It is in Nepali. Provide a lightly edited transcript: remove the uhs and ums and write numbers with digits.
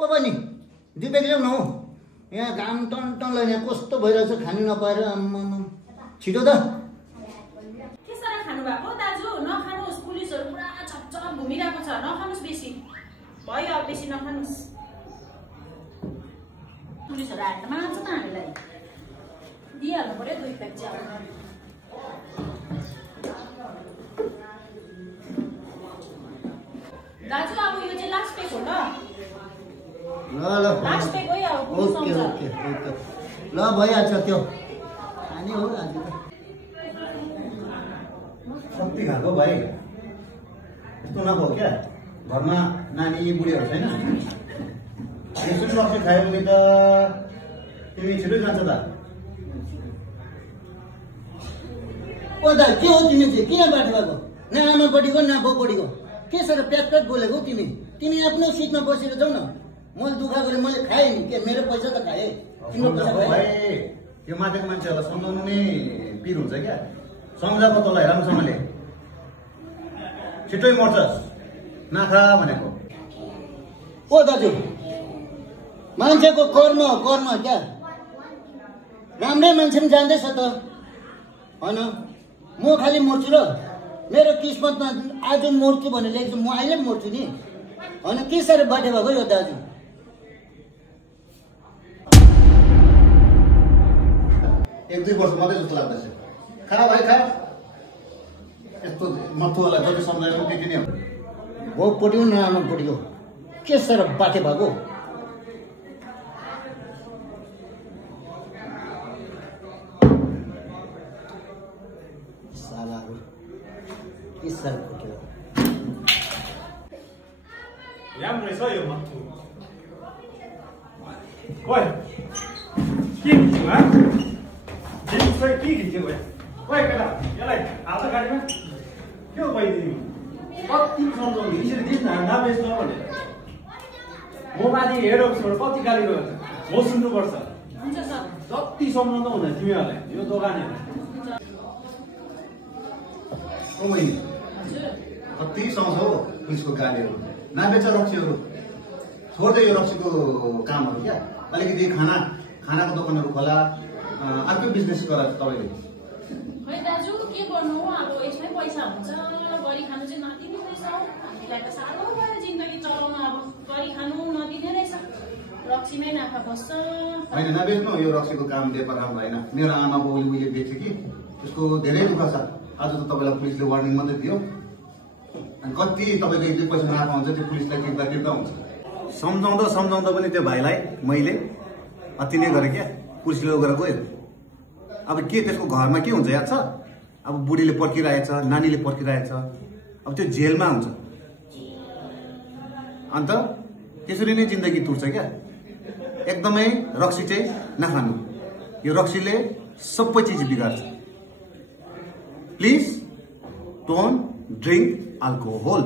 ओ बहिनी दिपेक ल्याउ न हौ यहाँ घाम टन यहाँ कस्तो भइरहेछ खानु नपाएर छिटो त के सारा खानु भएको दाजु नखानुस् पुलिसहरु पुरा छपछप घुमिरहेको छ नखानुस् बेसी भयो अब बेसी नखानुस् पुलिसहरु आएर मान्छ त हामीलाई दिइहाल्नु पर्यो 2 प्याक चाहिँ दाजु अब यो चाहिँ लास्ट पेक हो ल ल लास्ट पेक हो यो ओके ल भइहाल्छ त्यो खाने हो आज कति खाएको भाइ यस्तो नभयो क्या घरमा नानी बुढीहरू छैन यसो रक्सी खायो भने त तिमी छिटो जान्छ त ओ दा के हो तिमी चाहिँ किन बाटो भएको न आमापट्टिको न बाउपट्टिको के सर प्याक बोलेको तिमी आफ्नो सिटमा बसेर जाऊ न मैले दुःख गरेँ मैले खाएँ नि के मेरो पैसा त खाएँ तिम्रो पैसा भाइ यो माथिको मान्छेहरूलाई सम्झाउनु नै पिर हुन्छ क्या सम्झाएको तँलाई राम्रोसँगले छिटै मर्छस् नाखा भनेको ओ दाजु मान्छेको कर्म क्या राम्रै मान्छे पनि जान्दैछ त होइन म खालि मर्छु र मेरो किस्मतमा आज मर्छु भनेर लेख्छु म अहिले पनि मर्छु नि होइन के साह्रो बाटो भएको यो दाजु 1-2 वर्ष मात्रै जस्तो लाग्दैछ खा भाइ खा यस्तो मथुवालाई जति सम्झाएर पनि त्यति नै हो बाउपट्टिको न आमापट्टिको के साह्रो बाटे भएको सालाहरू के साह्रो बाटे राम्रो रहेछ यो मथु ओइ के खिच्यो हा के खिच्यो ओइ केटा यसलाई हात गाडीमा के हो बहिनी कति सम्झाउने यसरी दिस नबेच्न भनेर म माथि हेड अफिसबाट कति गाली गर्छ म सुन्नुपर्छ हुन्छ सर जति सम्झाउँदा हुँदैन तिमीहरूलाई यो दोकानहरू ओ बहिनी कति सम्झाउ पुलिसको गालीहरू नाबेच रक्सीहरू छोड्दै यो रक्सीको कामहरू क्या अलिकति खानाको दोकानहरू खोला अर्कै बिजनेस गर तपाईँले खै दाजु के गर्नु अब यसमै पैसा हुन्छ गरी खानु चाहिँ नदिने रहेछ हामीलाई त साह्रो भयो जिन्दगी चलाउन अब गरी खानु नदिने रहेछ रक्सीमै नाफा बस्छ होइन नबेच्नु यो रक्सीको काम व्यापार राम्रो होइन मेरो आमा बाउले उहिले बेच्यो कि त्यसको धेरै दुःख छ आज त तपाईँलाई पुलिसले वार्निङ मात्रै दियो अनि कति तपाईँको 1-2 पैसा नाफा हुन्छ त्यो पुलिसलाई टिप्दा हुन्छ सम्झाउँदा पनि त्यो भाइलाई मैले अति नै गरेँ क्या पुलिसले लगेर गयो अब के त्यसको घरमा के हुन्छ याद छ अब बुढीले पर्खिरहेछ नानीले पर्खिरहेछ अब त्यो जेलमा हुन्छ अन्त त्यसरी नै जिन्दगी तुर्छ क्या एकदमै रक्सी चाहिँ नखानु यो रक्सीले सबै चिज बिगार्छ प्लिज डोन्ट ड्रिङ्क अल्कोहल